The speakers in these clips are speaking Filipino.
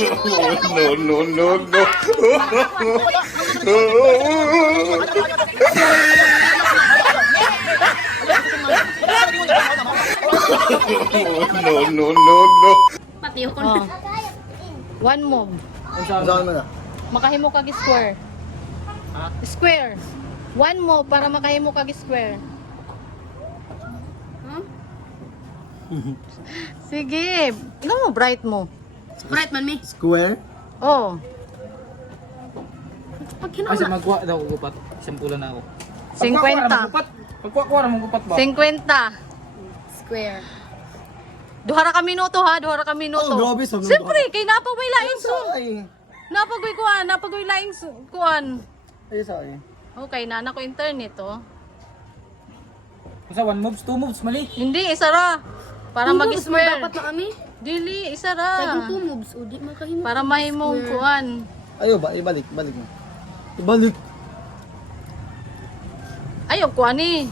No, no, no, no. No, no, no, no. Pati ko Oh. One move. Saan mo na? Makahimo kag square. Square. One move para makahimo kag square. Sige. Ano mo bright mo? Right man mi. Square? Oh. Pag Ay, hinauna. magkuha daw ko gupat. Sampulan na ako. 50. Pagkuha mo gupat ba? 50. Square. Duha ra ka minuto ha, duha ra ka minuto. Oh, grabe, sabi mo. Siyempre, kay napagway laing su. Ay. Napagway laing kuan. Ay, sorry. Okay, nana ko internet oh. Sa one moves, two moves, mali. Hindi, isa ra. Para mag-square. Dapat na kami. Dili, isa Kaya ra. kung 2 moves, o di makahimo. Para mahimong kuan. Ayo ba? Ibalik mo. Ibalik. Ayaw kuan ni.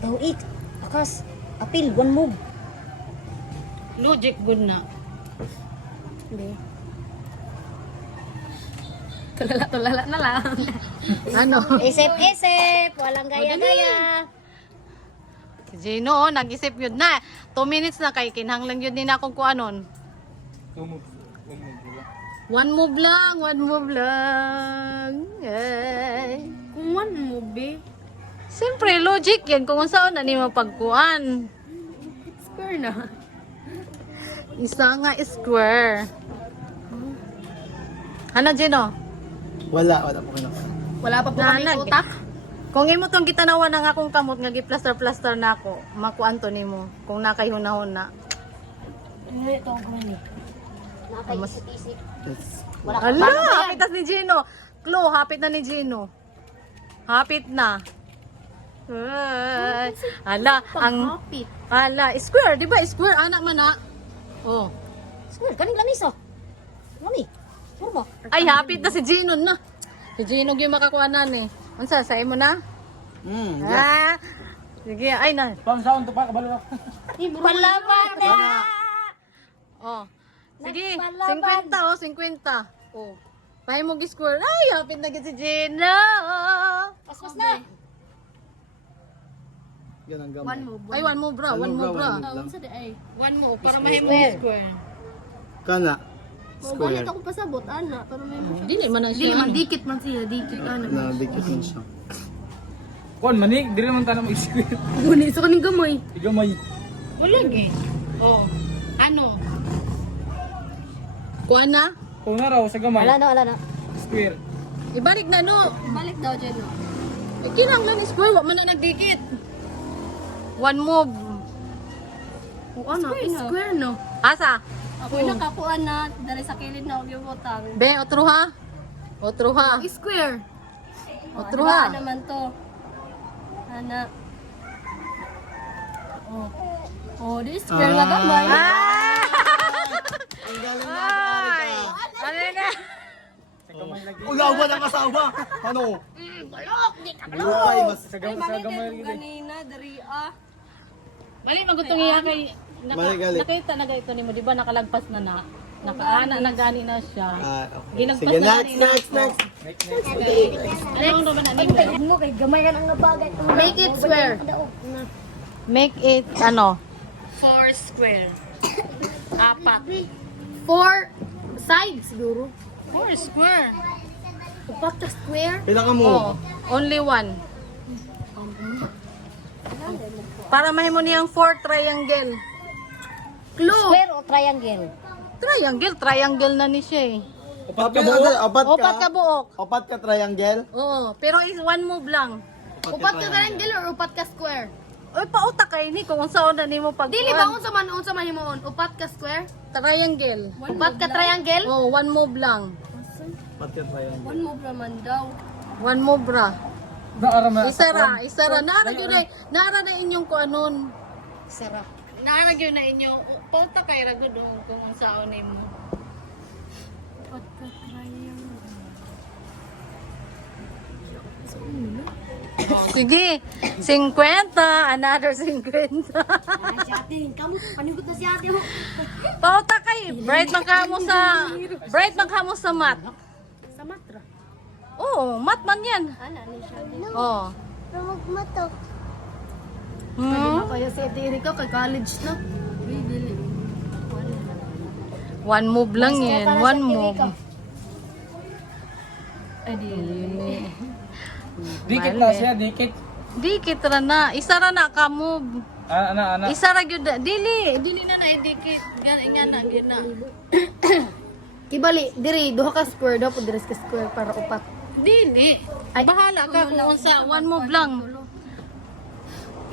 Ikaw, ik. Akas. Apil, one move. Logic good na. Hindi. Tulala na lang. Ano? Isip-isip. Walang gaya-gaya. Si Gino, nag-isip yun na. 2 minutes na kay kinahanglan yun din akong kuanon. Two moves. One move, diba? One move lang, one move lang. Ay. Kung 1 move eh. Siyempre, logic yan kung saan na ni mapagkuan. Square na. Isa nga square. Ano, Gino? Wala po kinaka. Wala pa po kami Nanag. utak. Kung imo tong gitanawa ng akong kamot nga gi-plaster-plaster na ako, makuan to nimo kung nakayhuna-huna. Ito ang kumani. Nakaisip-isip. Yes. Ala, hapit na ni Gino. Klo, hapit na ni Gino. Hapit na. Ay. Ala, ang Pag-hapit. ala, square, di ba? Square anak man na. Oh. Square, kaning langis oh. Mami, puro mo. Ay, hapit na si Gino na. Si Gino yung makakuanan eh. Unsa, sa imo na? Yes. Ah. Sige, ay na. Pang sound to pa, kabalo. Palaban na! Oh. Sige, 50 oh, 50. Oh. Pahay mo gi-score. Ay, hapit na gid si Gino. Paspas na. Ganang gamay. 1 move. Ay, one mo bra, one mo bra. lang. Sa di ay. One mo, para mahimo gi-square. Kana. Mabalit Square. ako pasabot, ana. Para may mo siya. Dili man na Dili siya. man, dikit man siya. Dikit, ana. Nadikit yun siya. Kuan, mani. Dili naman tayo mag-square. Guni, sa kaning gamay. Igamay. Wala gi. Oh. Ano? Kuha na? Kung na raw, sa gamay. Wala na. Square. Ibalik na no. Balik daw dyan. no? Kinahanglan square, wa man na nagdikit. One move. O ano, square no. Asa? Ako yung nakakuan na, dali sa kilid na huwag yung butang. Be, otro ha? Otro ha? Square. Otro Diba, ha? naman to. Ana. Oh, di square nga gamay. Ang galing na Ay! Ano na? Ulawan ang asawa! Ano? Balok, di ka Lukay, mas... Sa gamay. Ganina, dari ah. Bali, magutong iya kay... Bali. Nakita na ganito ni mo, di ba nakalagpas na na? Nakaana na gani na siya. Okay. Ginagpas Sige, na next. Ano naman na nimo? Mo kay gamayan ang bagay. Make it square. Make it, ano? 4 square. Apat. 4 sides siguro. 4 square. Upat ka square. Pila ka mo? Oh, only one. Para mahimo niyang 4 triangle. Clue. Square o triangle? Triangle na ni siya eh. Opat ka buok? Opat ka buok. Opat ka triangle? Oo, pero is one move lang. Upat ka triangle or upat ka square? Oy, pauta kay ni kung saan na nimo pag Dili ba unsa man himuon? Upat ka square? triangle. Upat ka triangle? Oh, one move lang. Opat ka triangle. One move naman daw. One move ra. Naara na. Isara. Naara na inyong kuanon. Sarap. Naara gyud na inyo. Pauta kay ra gud kung saan nimo. Upat ka triangle. Sige, 50, another 50. Si ate, kamu, panigot na si ate mo. Pauta kay, bright man kamo sa mat. Sa matra. Oo, mat man yan. Ana, ni siya. Oo. Hmm? Kaya si ate Erika kay college na. Dili. One move lang yan, one move. Ay, dili. Dikit na siya, dikit. Dikit ra na, isa ra na ka move. Ana. Isa ra gyud, dili na na dikit. Nga na, gyud na. Kibali, diri, duha ka square, duha po diri ka square para upat. Dili. Ay, bahala ka kung unsa, one move lang.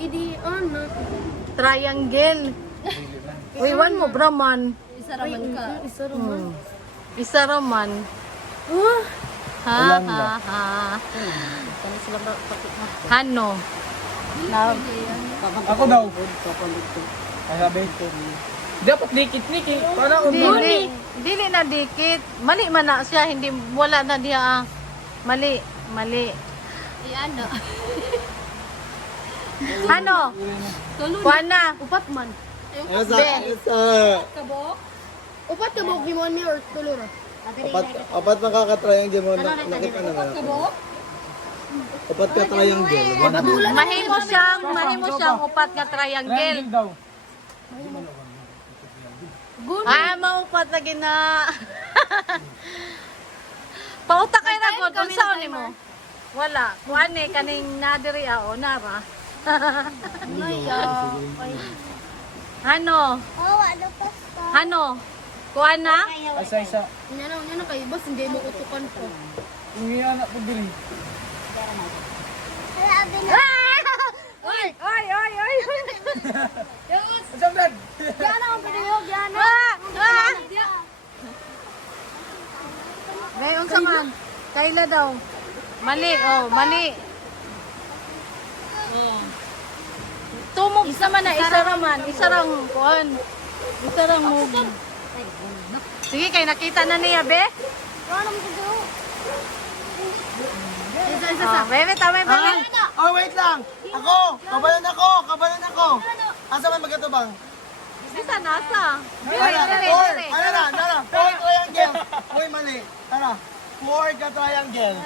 Idi, ano? Triangle. Uy, one move raman. Isa raman ka. Isa raman. Isa raman. Ha ha ha. Ano? Ako daw. Ay, sabi. Dapat dikit. Para Dili na dikit. Mali man na siya, hindi wala na diha. Mali. Ano? Ano? Kuha na. Upat man. Upat ka mo gimon ni or tulo ra? Apat nakaka-triangle mo. Nakita na nga. Apat ka triangle. Mahimo siyang upat nga triangle. Triangle daw. Maupat na gina. Pauta kay na god unsa ni mo? Wala. Kuan ni kaning nadiri o nara. Ano? Ano? Kuan na? Isa. Nyana kay boss hindi mo utukan ko. Hindi anak po dili. Oy! Isang brad. Yana ang video, yana. Ngayon sa man. Kaila daw. Mali. Tumog naman na isa raman. Isa rang kuan. Isa rang move. Sige, kay nakita na niya, be. Ano mo ko? Oh, bebe, tama ba? Oh, wait lang. Kabalan ako. Asa man magkatubang? Isa nasa. Four triangle. Uy, mali. Tara. 4 ka triangle.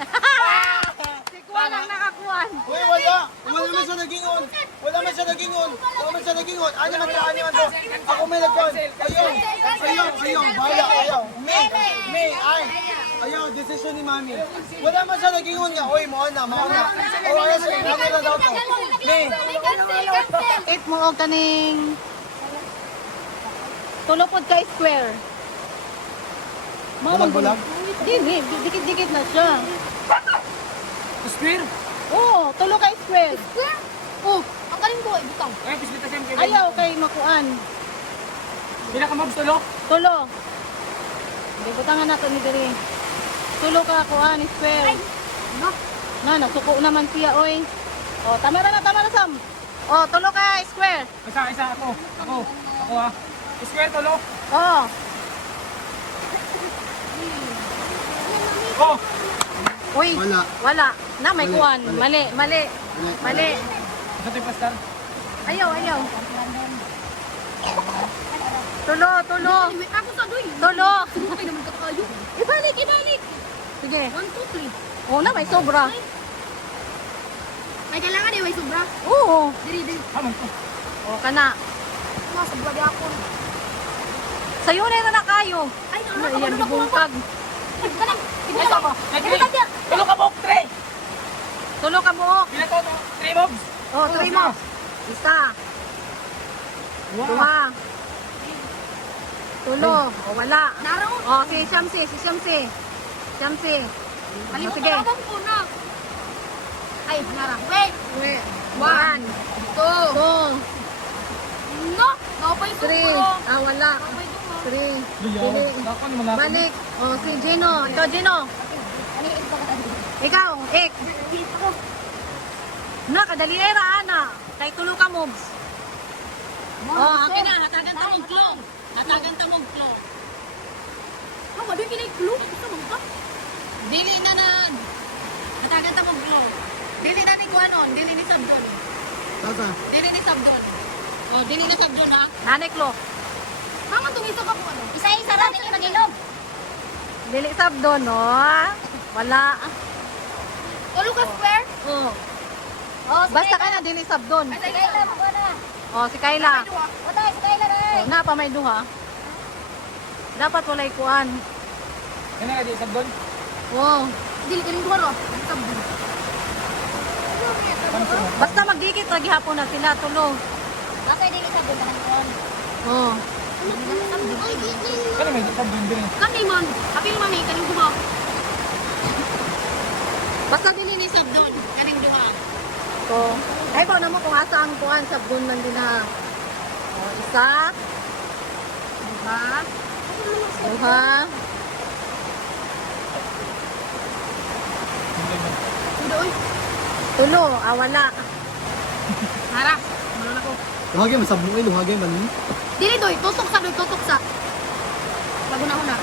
Si Kuan ang nakakuan. Uy, wala. Wala man siya nagingon. Ano man to? Ako may nagkuhan. Ayaw. Bahala, ayaw. May, ay. Ayaw, decision ni mami. Wala man siya nagingon nga. Uy, mauna. O, ayos, ano na daw to? May. It mo og kaning tulopod ka square. Bulag-bulag? Dili, dikit-dikit na siya. Square. Oo, tulo ka square. Oh, ang kaling ko ibutang. Ay, pislita siya. Ayaw kay makuan. Pinakamabs tulo. Tulo. Hindi butangan nato ni diri. Tulo ka kuan square. Nasuko naman siya oy. Oh, tama na Sam. Oh, tulo ka square. Isa. Ako ha. Square tulo. Oh. Oh. Uy, wala. Na may kuan. Mali. Isa tayo pastar. Ayaw. Tulo. Ako sa doy. Tulo. Okay naman ka kayo. Ibalik. Sige. 1, 2, 3. Oh, na may sobra. Ay, kailangan may sobra. Oo. Diri. Aman ko. Oh, kana. Sobra di ako. Sayo na kayo. Ay, Ayan, bungkag. Kanang, Ay, saba. Tulo ka buhok, 3. Tulo ka buhok. Pila to, 3 mobs. Oh, 3 mo. Isa. Dua. Tulo. Oh, wala. Naro. Oh, si Shamsi. Kalimutan sige. na ko na. Ay, nara. Wait. 1, 2, 2. No. Napay 3. Ah, wala. 3. Dili. Ako naman ako. Balik. Oh, si Gino. Ikaw, Gino. Ikaw, Ik. Na, kadali ana. Kay tulo ka moves. Oh, akin na. Hatagan ta mong klong. Ako, doon kinay clue. Ito mo ka? Dili na. Hatagan ta mong klong. Dili na ni kuanon, dili ni sabdon. Tata. Dili ni sabdon. Oh, dili ni sabdon ha. Nanay Klo. Mama, tumiso ka po ano? Isa-isa ra nila mag-ilog. Dili sabdon no. Wala. Tulo ka square? Oh. Oh, Basta ka na dili sabdon. si Kayla mo na. Oh, si Kayla. Wala si Kayla dai. Oh, na pa may duha. Dapat walay kuan. Kaya nga di sabon. Oh. Dili ka rin duha ro. Sabdon. Basta magdikit lagi hapon na sila tulo. Basta dili sa bunda kon. Oh. Kaya may sabon din. Kani man. Apil man eh, kaning duha. Basta dili ni sabdon kaning duha. So, ay ba namo kung asa ang kuan sabdon man din ha. Oh, isa. Duha. Doon. Tulo, wala. Harap. Meron ako. Luhagay man sabong ay luhagay man. Dili doy, tutok sa doy, tutok sa. Bago na una.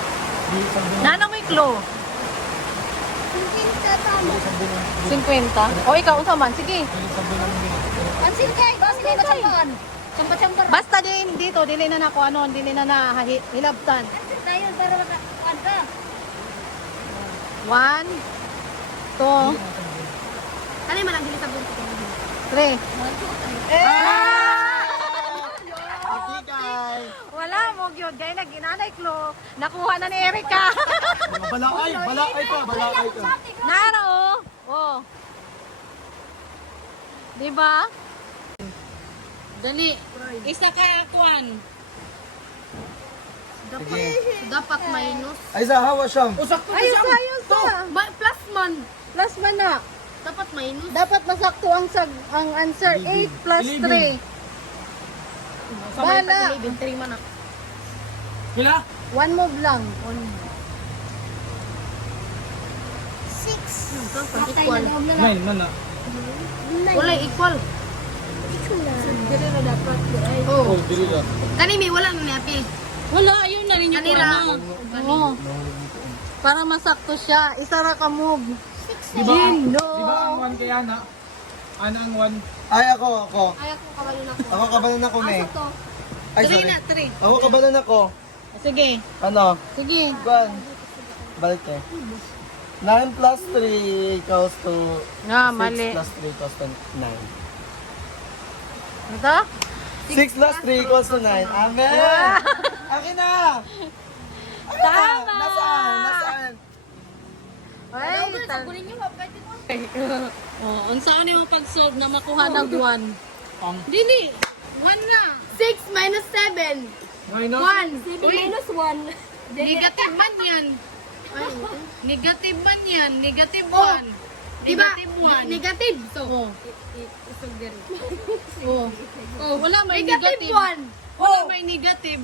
Nana mo iklo. 50. O ikaw unsa man? Sige. Pansin kay, basta dili machampan. Champa-champa. Basta din dito, dili na nako ano, dili na hilabtan. Tayo para maka ka. 1 2 Kani man ang dili sabdon ko. 3. Okay, guys. Wala mo gyud kay naginanay klo. Nakuha na ni Erika. Balakay ka. Nara oh. Oh. Di ba? Dali. Isa ka kuan. Dapat minus. Ay, sa hawa siyang. Ayos ayos sa. Plus man. Plus man na. Dapat minus. Dapat masakto ang answer 8 plus 3. Bala. 3 man ako. Kila? 1 move lang. Equal. Nine, man na. Wala equal. Dili na dapat. Oh, dili na. Kani mi wala na niya Wala, ayun na rin yung Kanira. Oo. Para masakto siya. Isa ra ka move. Di ba ang one kaya na? Ano ang one? Ay, ako. Ay ako kabalo na ko. Ako kabalan ako, me. Ay, 3 sorry. na, 3. Ako kabalan ako. Sige. Ano? Sige. Guan. Balik eh. 9 plus 3 equals to... Nga, 6 mali. plus 3 equals to 9. Ito? 6 plus 3 equals to 9. Amen! Akin na! Tama! Nasaan? Ay, Sagunin niyo hap kahit ito. oh, ang saan mo pag-solve na makuha ng 1? Dili. 1 na. 6 minus 7. Minus? 1. Minus 1. Negative man yan. Negative man yan. Negative 1. Diba? Negative 1. Negative. So, Oh, wala may negative negative. 1. Wala may negative.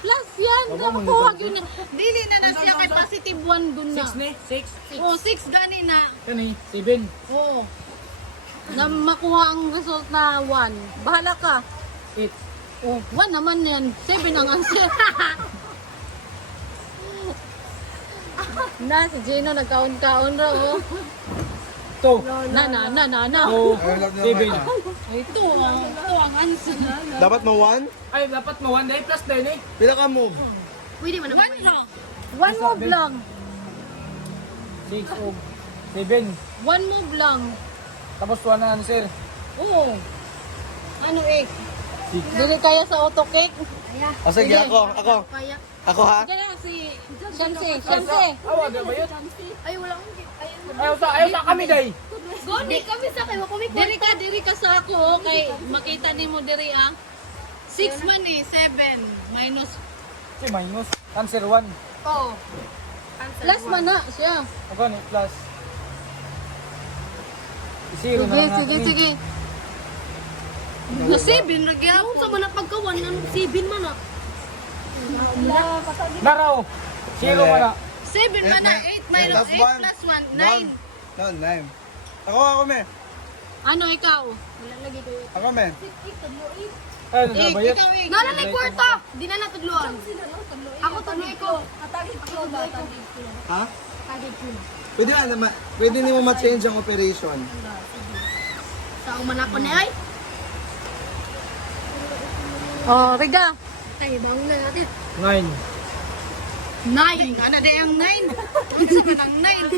Plus yan. Nakuha yun na. Dili na na siya kay positive 1 dun na. 6 ni? 6? Oh, 6 gani na. Kani? 7? Oo. Na makuha ang result na 1. Bahala ka. 8? Oh, 1 naman yan. 7 ang answer. Na, si Gino nagkaon-kaon raw. Oh. 2? Na. 2? 7? Ay, ito ang answer. Dapat mo 1? Ay, dapat mo 1 day plus day ni? Pila ka move? Pwede man 1 naman. raw. 1 move lang. 6 o 7. 1 move lang. Tapos 1 na answer. Oo. Ano eh? Dili kaya sa auto cake? O sige, ako. Kaya. Ako ha? Kaya si Shamsi. Awag ba yun? Ay, wala akong... Ayaw sa kami day. Goni kami sa kayo. Kumikot. Diri ka sa ako, oh, kay makita nimo diri ah. 6 man eh, 7 minus Si minus. Answer 1. Oo. plus man na siya. Ako ni plus. 0 na lang natin. Sige. Na 7 ra gyapon Sa man pagkawan ng 7 man na. Naraw. 0 man na. 7 man na 8 minus 8 plus 1 9. No, 9. Ako, me. Ano ikaw? Ako, me. Ay, nagbabayot. Ikaw eh. Nala na kwarta. Di na natudluan. Ako tudloy ko. Ha? Pwede ni mo ma-change ang operation. Sa uman ako na ay. Oh, Riga. Tayo, bangon na natin. 9. 9. Ano di ang 9? Isa ka ng 9.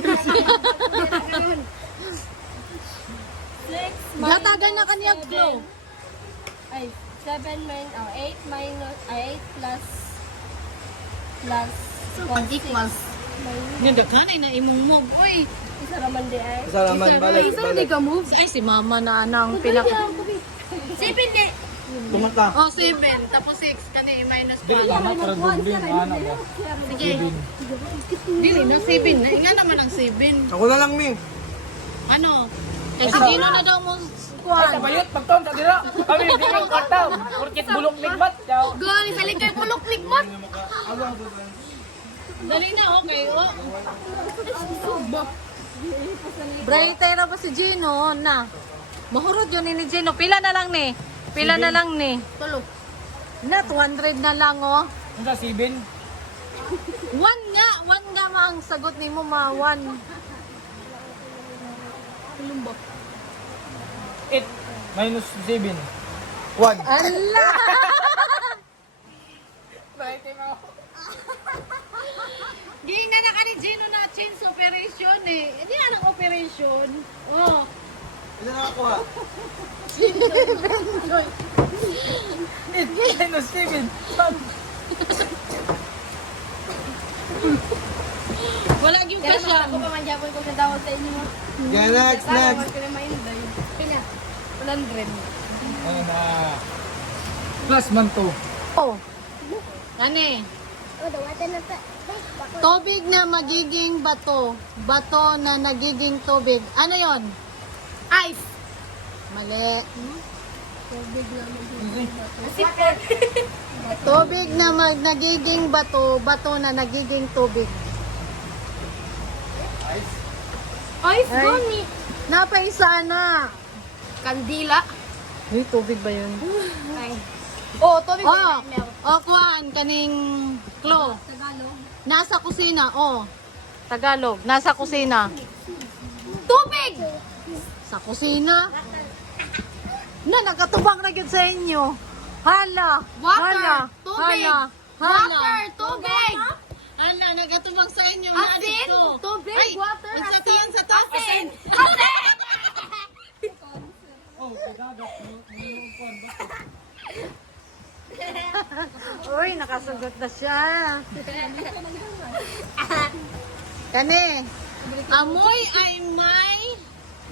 Gatagan na kanya glow. Ay, 8 plus Equals. Yung daghanay na imong move. Oy. isa raman di ay. Isa naman, balik. Hindi ka move. Ay, si mama na anang pinaka... Sipin di. Tumata. Oh, 7. Tapos 6. Kani minus 1. Tama para doble yung ano mo. Sige. Dili na 7. Inga naman ang 7. Ako na lang, Mi. Ano? Kasi Gino na daw mo Ay, kuhan. kabayot, pagton ka dira. Kami, di yung kwarta. Porkit bulok ligmat. Ciao. Gani, sa likay pulok nikmat. Dali na, okay. Oh. Brighter na ba si Gino? Na. Mahurot yun ni Gino. Pila na lang ni. Pila na lang ni. Tulo. Na, 200 na lang oh. Ang sa 7. 1 nga. 1 nga ma ang sagot ni mo ma. 1. 8 minus 7. 1. Ala! Ginga na ka ni Gino na change operation eh. Hindi nga ng operation. Oh. Ito na ako ha. 8 minus 7. Wala yung ka siya. Ako pa man dyan ko sa tawag sa inyo. Yeah, next, next. Kaya mainday. Kanya. 100. Ayun na. Plus man to. Oh. Kani. Tubig na magiging bato. Bato na nagiging tubig. Ano yon? Ice. Mali. Sipon. Tubig na nagiging bato. Bato na nagiging tubig. Ice, Ay. gani. Napaisa na. Kandila. Uy, tubig ba yun? Ay. Oh, tubig. Oh, kuhan, kaning Klo. Tagalog. Nasa kusina, oh. Tagalog, nasa kusina. Tubig. Sa kusina? Na, nakatubang na yun sa inyo. Hala. Water. Hala. Tubig. Hala. Hala. Water. Tubig. Hala, nakatubang sa inyo. Asin. Nandito. Tubig. Ay, Water. ang sa Asin. tayan sa taas. Asin. Uy, nakasagot na siya. Kani, amoy ay may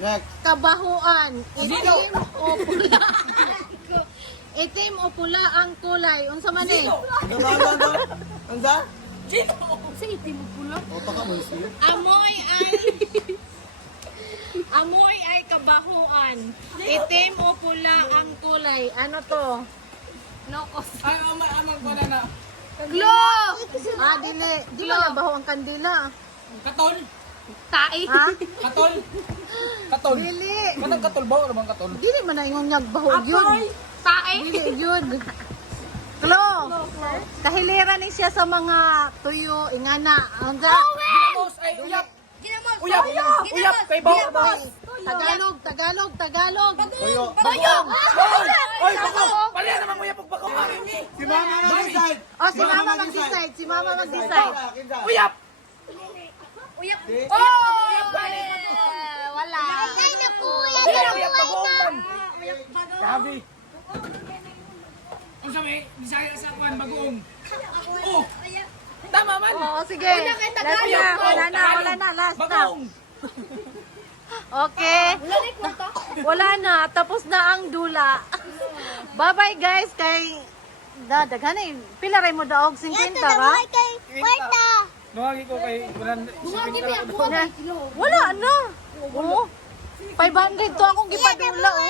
Next. kabahuan. Itim o pula. Itim o pula ang kulay. Unsa man eh? Ano? Anda? Sa itim mo pula. Opa ka mo siya. Amoy ay kabahuan. Itim o pula ang kulay. Ano to? Nokos. Ay, amang ko na na. Glow. Ah, dili. Di ba nabaho ang kandila? Katol. Tai. Ha? Katol. Katol. Dili. Manang katol ba? Ano bang katol? Dili man na yung nagbahog yun. Tai. Dili yun. Klo. Kahiliran ni siya sa mga tuyo, ingana. Anda. Ginamos. Ay, uyap. Uyap. Uyap. Kay Bawa ba? Tagalog, Tagalog, Tagalog. Toyo. Bayong. Ay, bako. Palihan naman uyap pag bako. Si Mama mag-decide. Oh, si Mama mag-decide. Si Mama mag-decide. Uyap. Wala. Ay, napuya. Uyap bagoong man. Grabe. Ang sabi, Bisaya sa kuwan, bagoong. Oh. Tama man. Oo, sige. Last na. Wala na. Last na. Bagoong. Okay. Wala na. Tapos na ang dula. Bye-bye guys. Kay... Daghan eh. Pila rin mo daog? 50 ra? Nawagi ko kay Wala na. Oo. 500 to akong gipadula oh.